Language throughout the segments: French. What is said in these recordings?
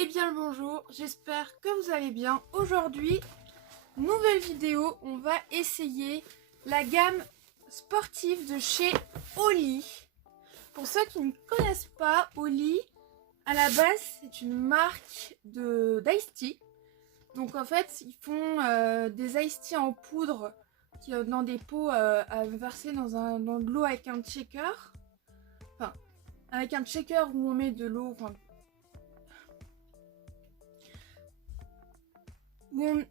Eh bien le bonjour, j'espère que vous allez bien. Aujourd'hui, nouvelle vidéo, on va essayer la gamme sportive de chez Oli. Pour ceux qui ne connaissent pas, Oli, à la base, c'est une marque d'Ice Tea. Donc en fait, ils font des Ice Tea en poudre dans des pots à verser dans de l'eau avec un shaker. Enfin, avec un shaker où on met de l'eau,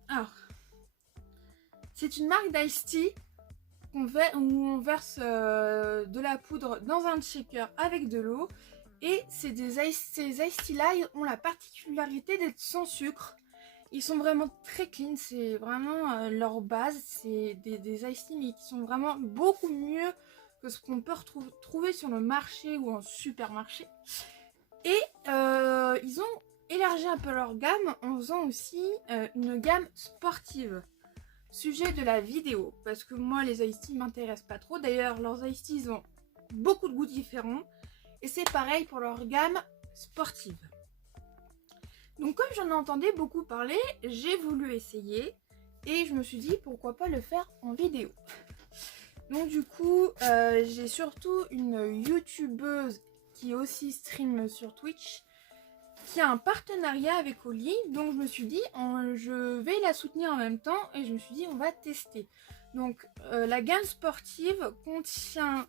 alors, c'est une marque d'Ice Tea où on verse de la poudre dans un shaker avec de l'eau. Et ces Ice Tea là ont la particularité d'être sans sucre. Ils sont vraiment très clean, c'est vraiment leur base. C'est des Ice Tea mais qui sont vraiment beaucoup mieux que ce qu'on peut trouver sur le marché ou en supermarché. Et ils ont élargi un peu leur gamme en faisant aussi une gamme sportive. Sujet de la vidéo, parce que moi les Ice Tea m'intéressent pas trop. D'ailleurs leurs Ice Tea ils ont beaucoup de goûts différents. Et c'est pareil pour leur gamme sportive. Donc comme j'en entendais beaucoup parler, j'ai voulu essayer. Et je me suis dit pourquoi pas le faire en vidéo. Donc du coup j'ai surtout une youtubeuse qui aussi stream sur Twitch, qui a un partenariat avec Oli, donc je me suis dit je vais la soutenir en même temps et je me suis dit on va tester. Donc la gamme sportive contient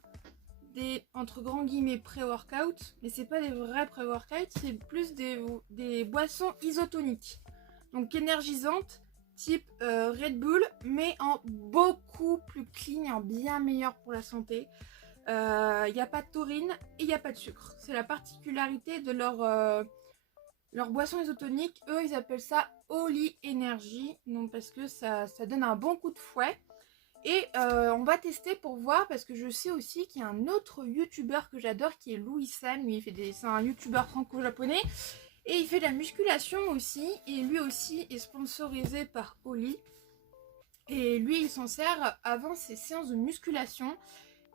des entre grands guillemets pré-workout, mais c'est pas des vrais pré-workout, c'est plus des boissons isotoniques, donc énergisantes type Red Bull, mais en beaucoup plus clean et en bien meilleur pour la santé. Il n'y a pas de taurine et il n'y a pas de sucre. C'est la particularité de leur boisson isotonique. Eux, ils appellent ça Oli Energy, donc parce que ça donne un bon coup de fouet. Et on va tester pour voir, parce que je sais aussi qu'il y a un autre youtubeur que j'adore qui est Louis Sam. Lui, c'est un youtubeur franco-japonais et il fait de la musculation aussi. Et lui aussi est sponsorisé par Oli. Et lui, il s'en sert avant ses séances de musculation.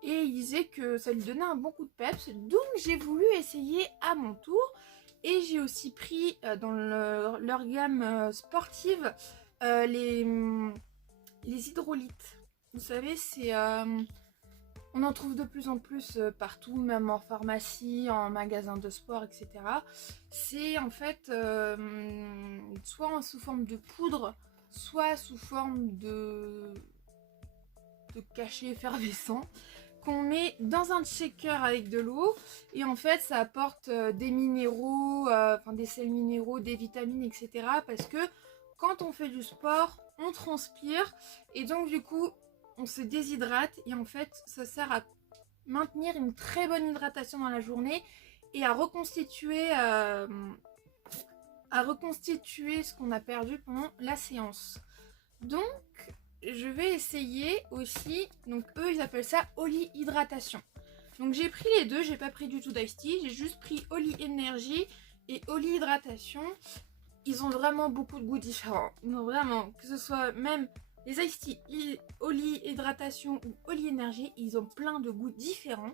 Et il disait que ça lui donnait un bon coup de peps. Donc j'ai voulu essayer à mon tour. Et j'ai aussi pris dans leur gamme sportive les hydrolytes. Vous savez, on en trouve de plus en plus partout, même en pharmacie, en magasin de sport, etc. C'est en fait soit sous forme de poudre, soit sous forme de cachet effervescent qu'on met dans un shaker avec de l'eau, et en fait ça apporte des minéraux, des sels minéraux, des vitamines, etc. Parce que quand on fait du sport, on transpire et donc du coup on se déshydrate, et en fait ça sert à maintenir une très bonne hydratation dans la journée et à reconstituer ce qu'on a perdu pendant la séance. Donc je vais essayer aussi, donc eux ils appellent ça Oli Hydratation. Donc j'ai pris les deux, j'ai pas pris du tout d'Ice Tea, j'ai juste pris Oli Energy et Oli Hydratation. Ils ont vraiment beaucoup de goûts différents. Non, vraiment, que ce soit même les Ice Tea, Oli Hydratation ou Oli Energy, ils ont plein de goûts différents.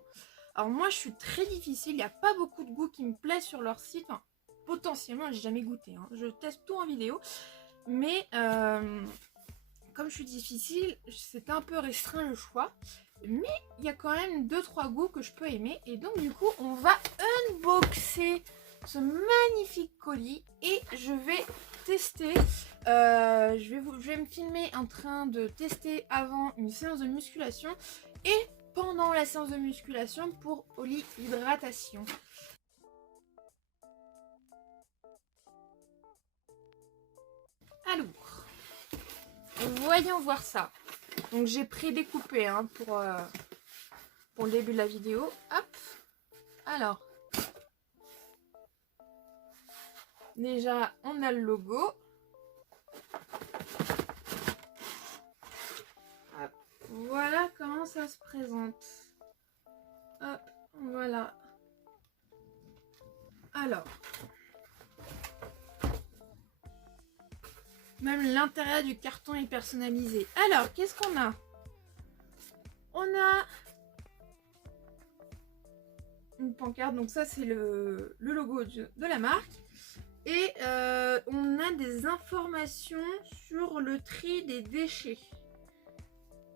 Alors moi je suis très difficile, il n'y a pas beaucoup de goûts qui me plaisent sur leur site. Enfin, potentiellement, j'ai jamais goûté, hein. Je teste tout en vidéo. Mais comme je suis difficile, c'est un peu restreint le choix. Mais il y a quand même 2-3 goûts que je peux aimer. Et donc du coup, on va unboxer ce magnifique colis et je vais tester. Je vais me filmer en train de tester avant une séance de musculation et pendant la séance de musculation pour Oli Hydratation. Alors, voyons voir ça. Donc j'ai prédécoupé pour le début de la vidéo. Hop. Alors. Déjà, on a le logo. Hop. Voilà comment ça se présente. Hop, voilà. Alors. Même l'intérieur du carton est personnalisé. Alors, qu'est-ce qu'on a? On a une pancarte. Donc ça, c'est le logo de la marque. Et on a des informations sur le tri des déchets.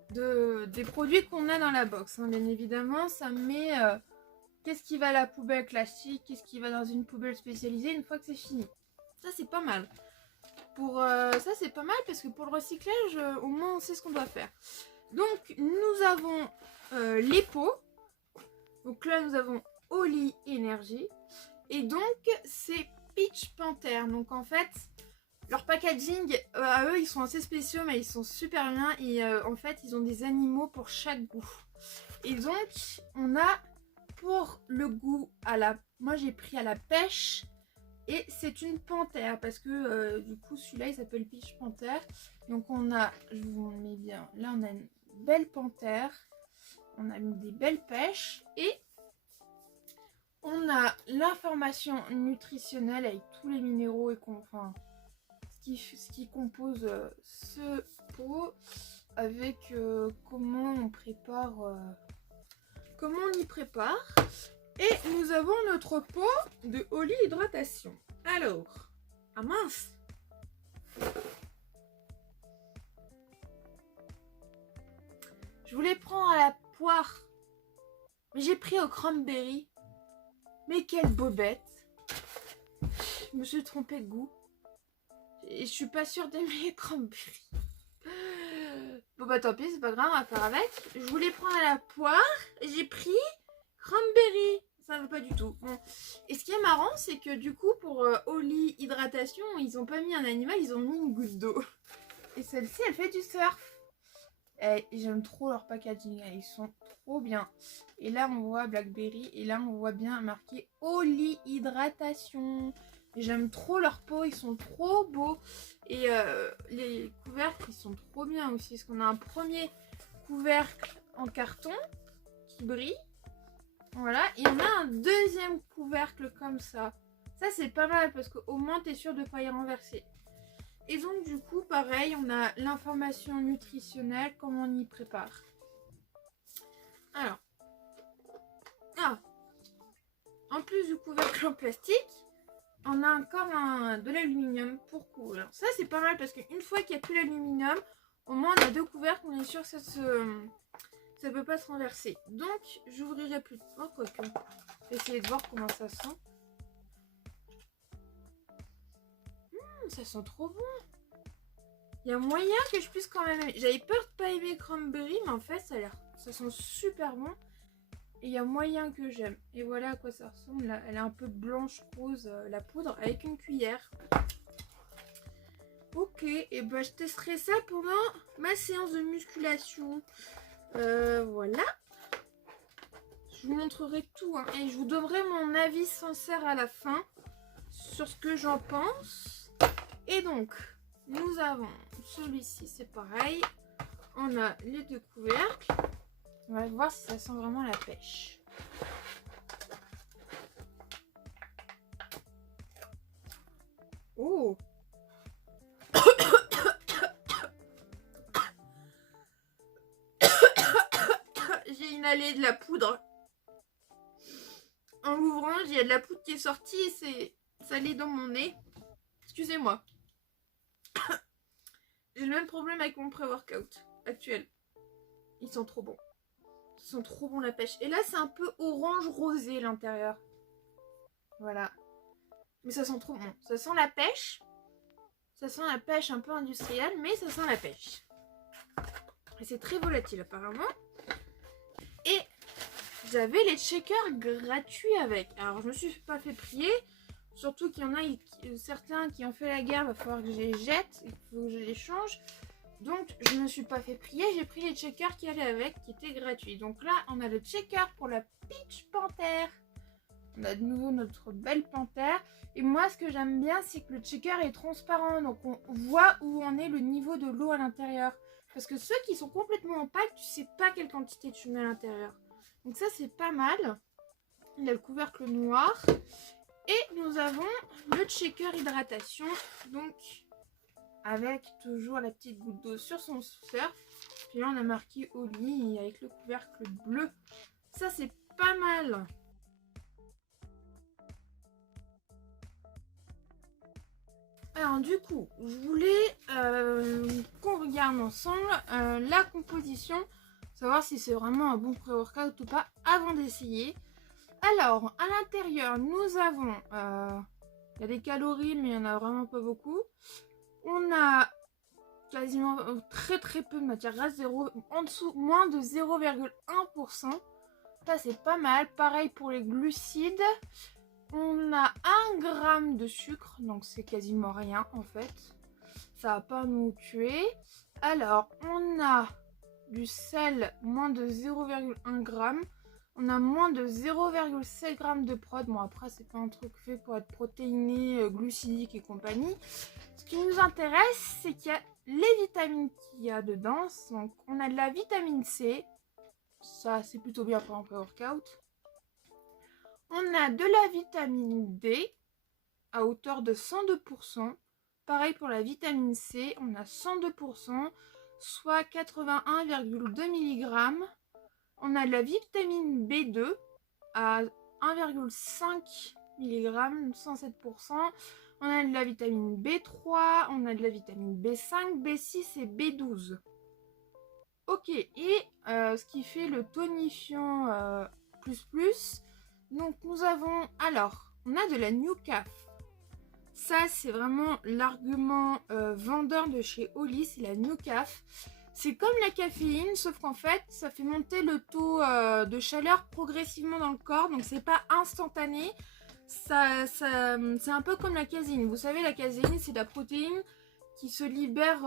Des produits qu'on a dans la box. Hein. Bien évidemment, ça met qu'est-ce qui va à la poubelle classique, qu'est-ce qui va dans une poubelle spécialisée une fois que c'est fini. Ça, c'est pas mal. Ça, c'est pas mal parce que pour le recyclage, au moins, on sait ce qu'on doit faire. Donc, nous avons les pots. Donc là, nous avons Oli Énergie. Et donc, c'est Peach Panther. Donc, en fait, leur packaging, à eux, ils sont assez spéciaux, mais ils sont super bien. Et en fait, ils ont des animaux pour chaque goût. Et donc, on a pour le goût à la... Moi, j'ai pris à la pêche. Et c'est une panthère. Parce que, du coup, celui-là, il s'appelle Peach Panther. Donc, on a... Je vous mets bien. Là, on a une belle panthère. On a mis des belles pêches. Et... on a l'information nutritionnelle avec tous les minéraux et ce qui compose ce pot avec comment on prépare, comment on y prépare. Et nous avons notre pot de Oli Hydratation. Alors, ah mince! Je voulais prendre à la poire, mais j'ai pris au cranberry. Mais quelle bobette! Je me suis trompée de goût. Et je suis pas sûre d'aimer les cranberries. Bon bah tant pis, c'est pas grave, on va faire avec. Je voulais prendre à la poire, et j'ai pris cranberry. Ça ne va pas du tout. Bon. Et ce qui est marrant, c'est que du coup, pour Oli Hydratation, ils ont pas mis un animal, ils ont mis une goutte d'eau. Et celle-ci, elle fait du surf. Et j'aime trop leur packaging, ils sont trop bien. Et là, on voit Blackberry, et là, on voit bien marqué Oli Hydratation. J'aime trop leur peau, ils sont trop beaux. Et les couvercles, ils sont trop bien aussi. Parce qu'on a un premier couvercle en carton qui brille. Voilà. Et on a un deuxième couvercle comme ça. Ça, c'est pas mal parce qu'au moins, t'es sûr de ne pas y renverser. Et donc, du coup, pareil, on a l'information nutritionnelle, comment on y prépare. Alors. Ah. En plus du couvercle en plastique, on a encore de l'aluminium pour couvrir. Ça, c'est pas mal parce qu'une fois qu'il n'y a plus l'aluminium, au moins on a deux couvercles, on est sûr que ça peut pas se renverser. Donc, j'ouvrirai plus de fois, quoique. Je vais essayer de voir comment ça sent. Ça sent trop bon. Il y a moyen que je puisse quand même aimer. J'avais peur de pas aimer cranberry, mais en fait, ça sent super bon. Et il y a moyen que j'aime. Et voilà à quoi ça ressemble. Là, elle est un peu blanche rose, la poudre, avec une cuillère. Ok, et ben je testerai ça pendant ma séance de musculation. Voilà. Je vous montrerai tout. Hein, et je vous donnerai mon avis sincère à la fin sur ce que j'en pense. Et donc, nous avons celui-ci, c'est pareil. On a les deux couvercles. On va voir si ça sent vraiment la pêche. Oh! J'ai inhalé de la poudre. En l'ouvrant, il y a de la poudre qui est sortie et c'est salé dans mon nez. Excusez-moi. J'ai le même problème avec mon pré-workout actuel. Ils sont trop bons. Ils sont trop bons la pêche. Et là, c'est un peu orange rosé l'intérieur. Voilà. Mais ça sent trop bon. Ça sent la pêche. Ça sent la pêche un peu industrielle, mais ça sent la pêche. Et c'est très volatile apparemment. Et j'avais les shakers gratuits avec. Alors je me suis pas fait prier. Surtout qu'il y en a certains qui ont fait la guerre. Il va falloir que je les jette. Il faut que je les change. Donc je me suis pas fait prier. J'ai pris les shakers qui allaient avec, qui étaient gratuits. Donc là on a le shaker pour la Peach Panther. On a de nouveau notre belle panthère. Et moi, ce que j'aime bien, c'est que le shaker est transparent. Donc, on voit où en est le niveau de l'eau à l'intérieur. Parce que ceux qui sont complètement opaques, tu sais pas quelle quantité tu mets à l'intérieur. Donc ça, c'est pas mal. Il a le couvercle noir. Et nous avons le shaker hydratation. Donc, avec toujours la petite goutte d'eau sur son surf. Puis là, on a marqué Oli avec le couvercle bleu. Ça, c'est pas mal. Alors du coup, je voulais qu'on regarde ensemble la composition, savoir si c'est vraiment un bon pré-workout ou pas avant d'essayer. Alors, à l'intérieur, nous avons, il y a des calories, mais il n'y en a vraiment pas beaucoup. On a quasiment très peu de matière grasse, en dessous, moins de 0,1%. Ça, c'est pas mal. Pareil pour les glucides. On a 1 gramme de sucre, donc c'est quasiment rien en fait. Ça va pas nous tuer. Alors, on a du sel, moins de 0,1 g. On a moins de 0,7 g de prod. Bon, après, c'est pas un truc fait pour être protéiné, glucidique et compagnie. Ce qui nous intéresse, c'est qu'il y a les vitamines qu'il y a dedans. Donc, on a de la vitamine C. Ça, c'est plutôt bien pour un pré-workout. On a de la vitamine D à hauteur de 102%. Pareil pour la vitamine C, on a 102%, soit 81,2 mg. On a de la vitamine B2 à 1,5 mg, 107%. On a de la vitamine B3, on a de la vitamine B5, B6 et B12. Ok, et ce qui fait le tonifiant plus. Donc nous avons, alors, on a de la NewCaf. Ça, c'est vraiment l'argument vendeur de chez Oli, c'est la NewCaf. C'est comme la caféine, sauf qu'en fait, ça fait monter le taux de chaleur progressivement dans le corps. Donc c'est pas instantané. C'est un peu comme la caséine. Vous savez, la caséine, c'est de la protéine qui se libère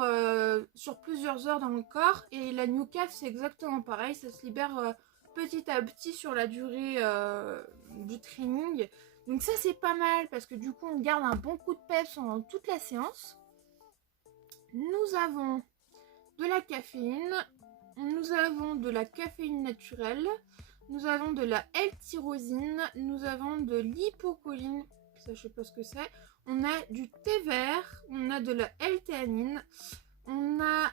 sur plusieurs heures dans le corps. Et la NewCaf, c'est exactement pareil. Ça se libère petit à petit sur la durée du training. Donc ça, c'est pas mal parce que du coup, on garde un bon coup de peps pendant toute la séance. Nous avons de la caféine. Nous avons de la caféine naturelle. Nous avons de la L-tyrosine. Nous avons de l'hypocholine. Ça, je sais pas ce que c'est. On a du thé vert. On a de la L-théanine. On a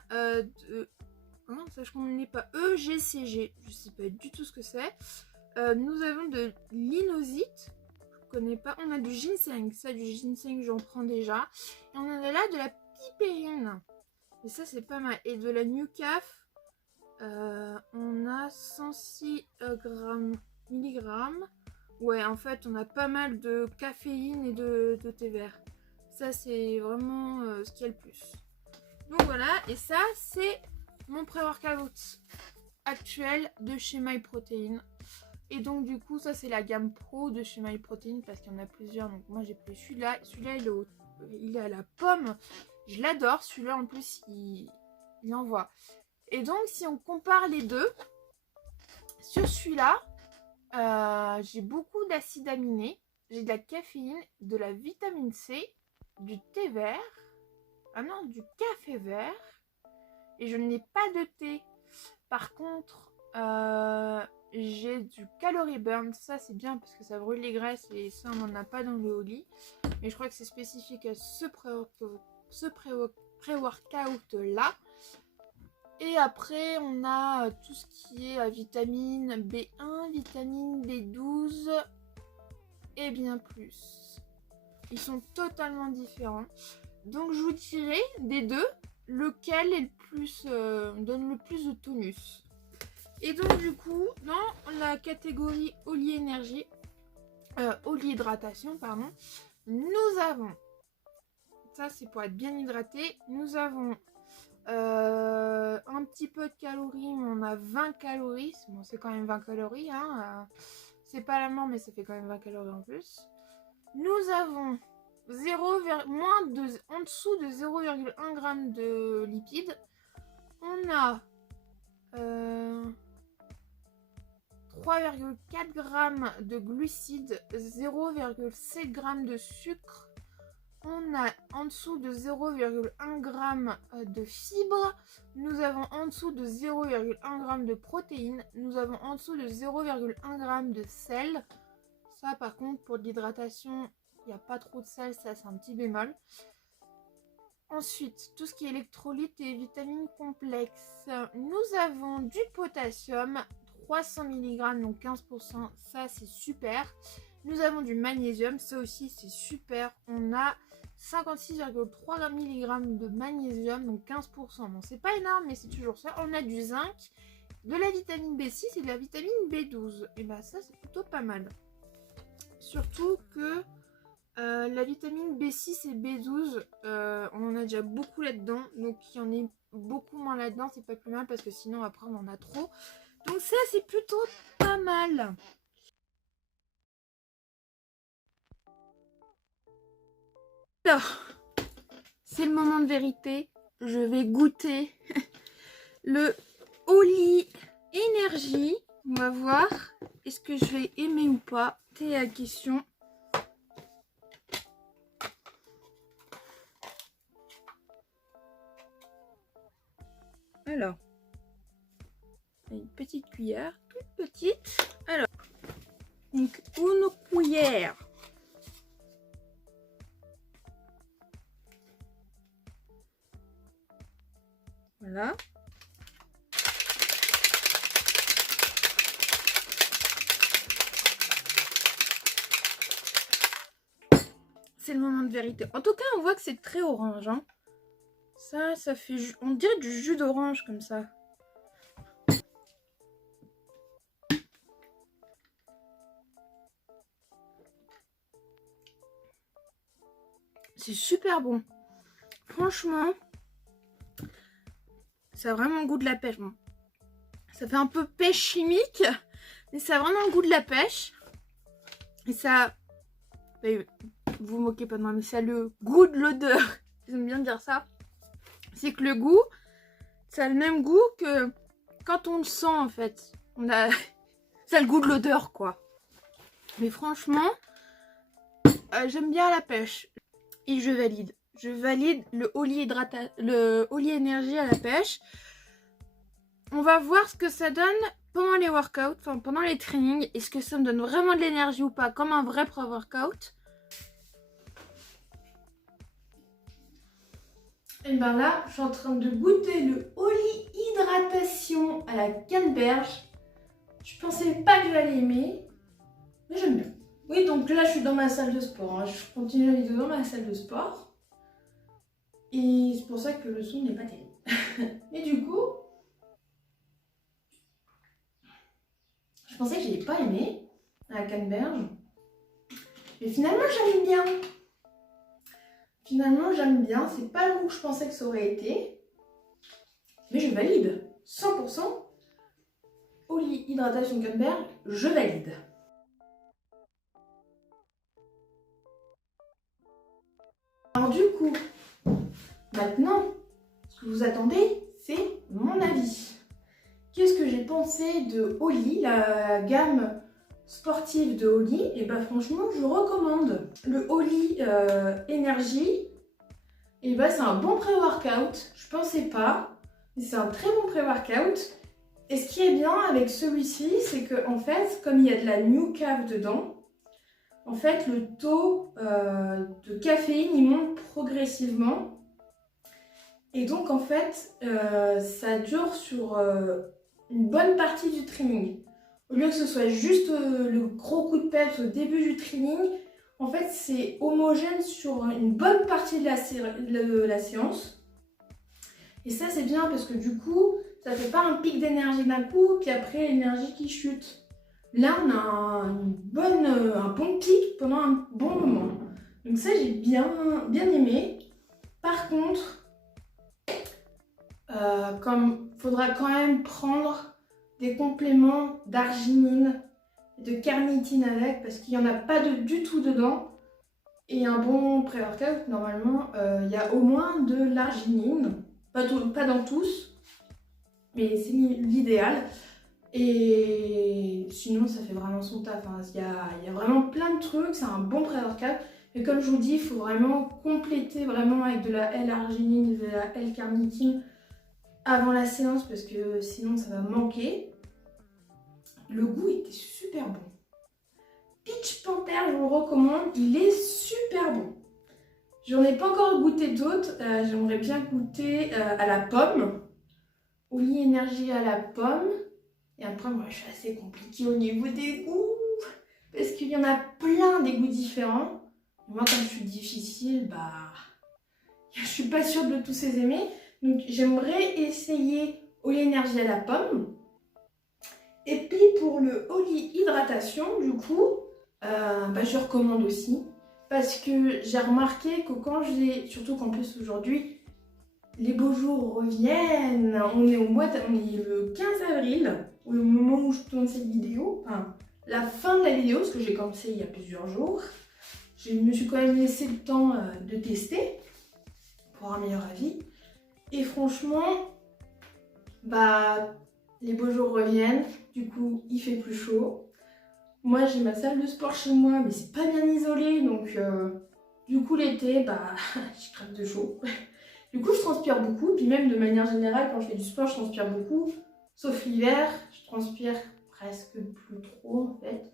ça je ne connais pas. EGCG. Je sais pas du tout ce que c'est. Nous avons de l'inosite. Je connais pas. On a du ginseng. Ça, du ginseng, j'en prends déjà. Et on a là de la pipérine. Et ça, c'est pas mal. Et de la NewCaf. On a 106 milligrammes. Ouais, en fait, on a pas mal de caféine et de thé vert. Ça, c'est vraiment ce qu'il y a le plus. Donc voilà, et ça, c'est mon pré-workout actuel de chez MyProtein. Et donc, du coup, ça, c'est la gamme pro de chez MyProtein parce qu'il y en a plusieurs. Donc, moi, j'ai pris celui-là. Celui-là, il est à la pomme. Je l'adore. Celui-là, en plus, il envoie. Et donc, si on compare les deux, sur celui-là, j'ai beaucoup d'acides aminés, j'ai de la caféine, de la vitamine C, du thé vert, du café vert, et je n'ai pas de thé. Par contre, j'ai du calorie burn, ça c'est bien parce que ça brûle les graisses et ça on n'en a pas dans le Oli. Mais je crois que c'est spécifique à ce pré-workout là. Et après, on a tout ce qui est vitamine B1, vitamine B12 et bien plus. Ils sont totalement différents. Donc, je vous dirai des deux, lequel est le plus, donne le plus de tonus. Et donc, du coup, dans la catégorie Oli Énergie, Oli Hydratation, pardon, nous avons, ça c'est pour être bien hydraté, nous avons un petit peu de calories, mais on a 20 calories. Bon, c'est quand même 20 calories, hein. C'est pas la mort, mais ça fait quand même 20 calories en plus. Nous avons en dessous de 0,1 g de lipides. On a 3,4 g de glucides, 0,7 g de sucre. On a en dessous de 0,1 g de fibres. Nous avons en dessous de 0,1 g de protéines. Nous avons en dessous de 0,1 g de sel. Ça, par contre, pour l'hydratation, il n'y a pas trop de sel. Ça, c'est un petit bémol. Ensuite, tout ce qui est électrolytes et vitamines complexes. Nous avons du potassium, 300 mg, donc 15%. Ça, c'est super. Nous avons du magnésium. Ça aussi, c'est super. On a 56,3 mg de magnésium, donc 15%. Bon, c'est pas énorme, mais c'est toujours ça. On a du zinc, de la vitamine B6 et de la vitamine B12. Et bah ça, c'est plutôt pas mal. Surtout que la vitamine B6 et B12, on en a déjà beaucoup là-dedans. Donc il y en a beaucoup moins là-dedans, c'est pas plus mal parce que sinon après on en a trop. Donc ça, c'est plutôt pas mal. Alors, c'est le moment de vérité. Je vais goûter le Oli Energy. On va voir est-ce que je vais aimer ou pas. C'est la question. Alors, une petite cuillère, toute petite. Alors, donc une cuillère. Voilà. C'est le moment de vérité. En tout cas, on voit que c'est très orange. Hein. Ça fait... On dirait du jus d'orange comme ça. C'est super bon. Franchement, ça a vraiment le goût de la pêche. Bon. Ça fait un peu pêche chimique, mais ça a vraiment le goût de la pêche. Et ça... Vous moquez pas de moi, mais ça a le goût de l'odeur. J'aime bien dire ça. C'est que le goût, ça a le même goût que quand on le sent en fait. Ça a le goût de l'odeur quoi. Mais franchement, j'aime bien la pêche. Et je valide. Je valide le Oli Energy à la pêche. On va voir ce que ça donne pendant les workouts, enfin pendant les trainings. Est-ce que ça me donne vraiment de l'énergie ou pas, comme un vrai pré-workout. Et ben là, je suis en train de goûter le Oli Hydratation à la canneberge. Je pensais pas que j'allais aimer, mais j'aime bien. Oui, donc là, je suis dans ma salle de sport. Hein. Je continue la vidéo dans ma salle de sport. Et c'est pour ça que le son n'est pas terrible. Et du coup, je pensais que je n'allais pas aimé à la canneberge. Mais finalement, j'aime bien. Finalement, j'aime bien. C'est pas le goût que je pensais que ça aurait été. Mais je valide. 100%. Oli Hydratation Canneberge, je valide. Alors du coup, maintenant, ce que vous attendez, c'est mon avis. Qu'est-ce que j'ai pensé de Oli, la gamme sportive de Oli? Et bah franchement, je recommande. Le Oli Energy, et bah c'est un bon pré-workout. Je pensais pas, mais c'est un très bon pré-workout. Et ce qui est bien avec celui-ci, c'est que en fait, comme il y a de la New Cave dedans, en fait, le taux de caféine, il monte progressivement. Et donc, en fait, ça dure sur une bonne partie du training. Au lieu que ce soit juste le gros coup de peps au début du training, en fait, c'est homogène sur une bonne partie de la séance. Et ça, c'est bien parce que du coup, ça fait pas un pic d'énergie d'un coup, puis après, l'énergie qui chute. Là, on a un bon pic pendant un bon moment. Donc ça, j'ai bien aimé. Par contre, comme faudra quand même prendre des compléments d'arginine et de carnitine avec, parce qu'il n'y en a pas du tout dedans. Et un bon pré-workout, normalement, il y a au moins de l'arginine. Pas dans tous, mais c'est l'idéal. Et sinon, ça fait vraiment son taf. Hein. Il y a vraiment plein de trucs. C'est un bon pré-workout. Mais comme je vous dis, il faut vraiment compléter vraiment avec de la L-arginine, de la L-carnitine avant la séance parce que sinon, ça va manquer. Le goût était super bon. Peach Panther, je vous le recommande. Il est super bon. J'en ai pas encore goûté d'autres. J'aimerais bien goûter à la pomme. Oli Energy à la pomme. Et après, moi, je suis assez compliquée au niveau des goûts. Parce qu'il y en a plein des goûts différents. Moi, comme je suis difficile, je suis pas sûre de tous les aimer. Donc, j'aimerais essayer Oli Énergie à la pomme. Et puis, pour le Oli Hydratation, du coup, je recommande aussi. Parce que j'ai remarqué que surtout qu'en plus aujourd'hui, les beaux jours reviennent. On est on est le 15 avril, au moment où je tourne cette vidéo. Enfin, la fin de la vidéo, parce que j'ai commencé il y a plusieurs jours. Je me suis quand même laissé le temps de tester pour un meilleur avis. Et franchement, les beaux jours reviennent. Du coup, il fait plus chaud. Moi, j'ai ma salle de sport chez moi, mais c'est pas bien isolé. Donc, du coup, l'été, je crève de chaud. Du coup, je transpire beaucoup. Puis même de manière générale, quand je fais du sport, je transpire beaucoup. Sauf l'hiver, je transpire presque plus trop en fait.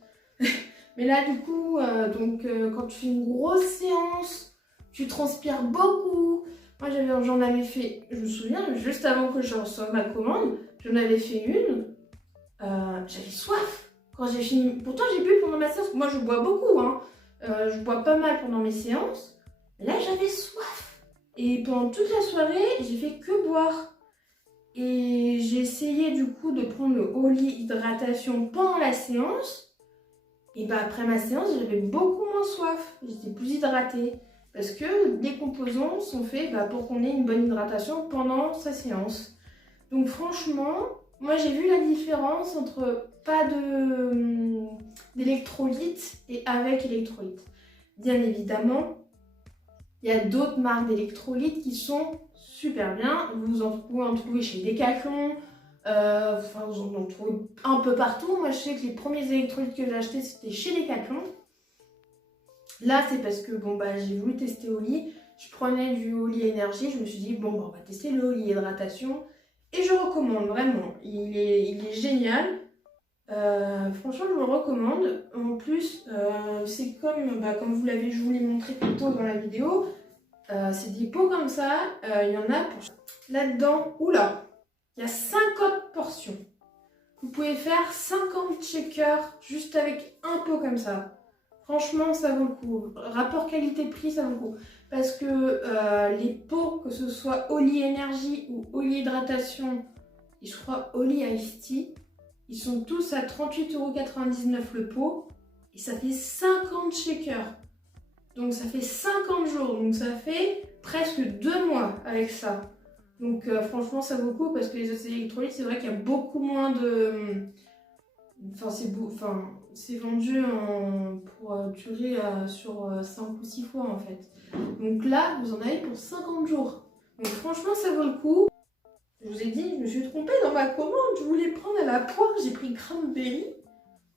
Mais là, du coup, quand tu fais une grosse séance, tu transpires beaucoup. Moi, j'en avais fait, je me souviens, juste avant que je reçoive ma commande, j'en avais fait une. J'avais soif quand j'ai fini. Pourtant, j'ai bu pendant ma séance. Moi, je bois beaucoup, hein. Je bois pas mal pendant mes séances. Mais là, j'avais soif. Et pendant toute la soirée, j'ai fait que boire. Et j'ai essayé du coup de prendre le Oli Hydratation pendant la séance. Et après ma séance, j'avais beaucoup moins soif. J'étais plus hydratée. Parce que les composants sont faits pour qu'on ait une bonne hydratation pendant sa séance. Donc franchement, moi j'ai vu la différence entre pas d'électrolytes et avec électrolytes. Bien évidemment, il y a d'autres marques d'électrolytes qui sont super bien. Vous pouvez en trouver chez Decathlon. Vous en trouvez un peu partout. Moi, je sais que les premiers électrolytes que j'ai achetés, c'était chez Decathlon. Là, c'est parce que j'ai voulu tester Oli. Je prenais du Oli Énergie. Je me suis dit, on va tester le Oli Hydratation. Et je recommande vraiment. Il est génial. Franchement, je vous le recommande. En plus, c'est comme je vous l'ai montré tout le temps dans la vidéo. C'est des pots comme ça. Il y en a pour là-dedans. Oula! Il y a 50 portions. Vous pouvez faire 50 shakers juste avec un pot comme ça. Franchement, ça vaut le coup. Rapport qualité-prix, ça vaut le coup. Parce que les pots, que ce soit Oli Énergie ou Oli Hydratation, et je crois Oli Iced Tea, ils sont tous à 38,99 € le pot. Et ça fait 50 shakers. Donc ça fait 50 jours. Donc ça fait presque 2 mois avec ça. Donc franchement, ça vaut le coup parce que les autres électrolytes, c'est vrai qu'il y a beaucoup moins de... c'est vendu pour durer sur 5 ou 6 fois en fait. Donc là, vous en avez pour 50 jours. Donc franchement, ça vaut le coup. Je vous ai dit, je me suis trompée dans ma commande. Je voulais prendre à la poire, j'ai pris cranberry.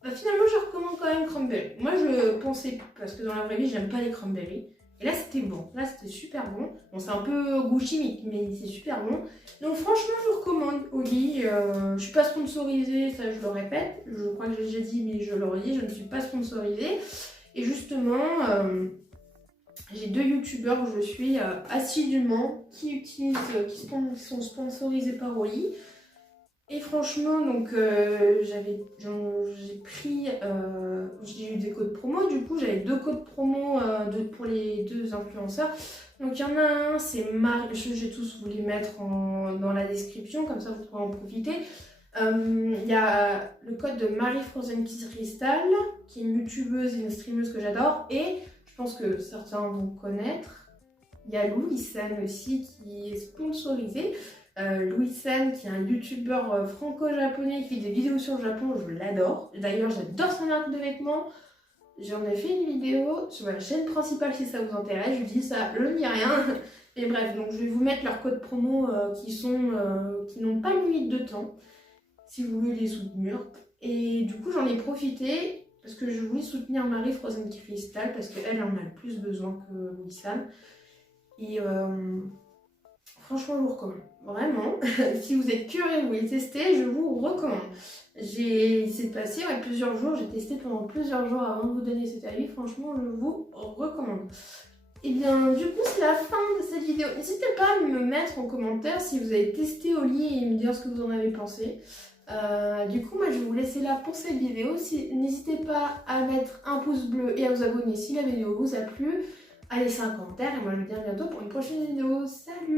Finalement, je recommande quand même cranberry. Moi, je pensais, parce que dans la vraie vie, j'aime pas les cranberries. Et là, c'était bon. Là, c'était super bon. Bon, c'est un peu goût chimique, mais c'est super bon. Donc, franchement, je vous recommande Oli. Je suis pas sponsorisée, ça, je le répète. Je crois que j'ai déjà dit, mais je le redis, je ne suis pas sponsorisée. Et justement, j'ai 2 youtubeurs où je suis assidûment qui sont sponsorisés par Oli. Et franchement, donc j'ai eu des codes promo, du coup j'avais 2 codes promo pour les 2 influenceurs. Donc il y en a un, c'est Marie, je vais tous vous les mettre dans la description, comme ça vous pourrez en profiter. Il y a le code de Marie Frozen Crystal, qui est une youtubeuse et une streameuse que j'adore, et je pense que certains vont connaître. Il y a Louis-San aussi qui est sponsorisé. Louis-San qui est un youtubeur franco-japonais qui fait des vidéos sur le Japon, je l'adore. D'ailleurs, j'adore son marque de vêtements. J'en ai fait une vidéo sur ma chaîne principale si ça vous intéresse. Je dis ça, je ne dis rien. Et bref, donc je vais vous mettre leurs codes promo qui n'ont pas de limite de temps, si vous voulez les soutenir. Et du coup, j'en ai profité parce que je voulais soutenir Marie Frozen Crystal parce qu'elle en a le plus besoin que Louis-San. Et franchement, je vous recommande. Vraiment, si vous êtes curieux, vous voulez tester, je vous recommande. C'est passé plusieurs jours, j'ai testé pendant plusieurs jours avant de vous donner cet avis. Franchement, je vous recommande. Et bien, du coup, c'est la fin de cette vidéo. N'hésitez pas à me mettre en commentaire si vous avez testé Oli et me dire ce que vous en avez pensé. Du coup, moi je vais vous laisser là pour cette vidéo. N'hésitez pas à mettre un pouce bleu et à vous abonner si la vidéo vous a plu. À laisser un commentaire et moi je vous dis à bientôt pour une prochaine vidéo. Salut!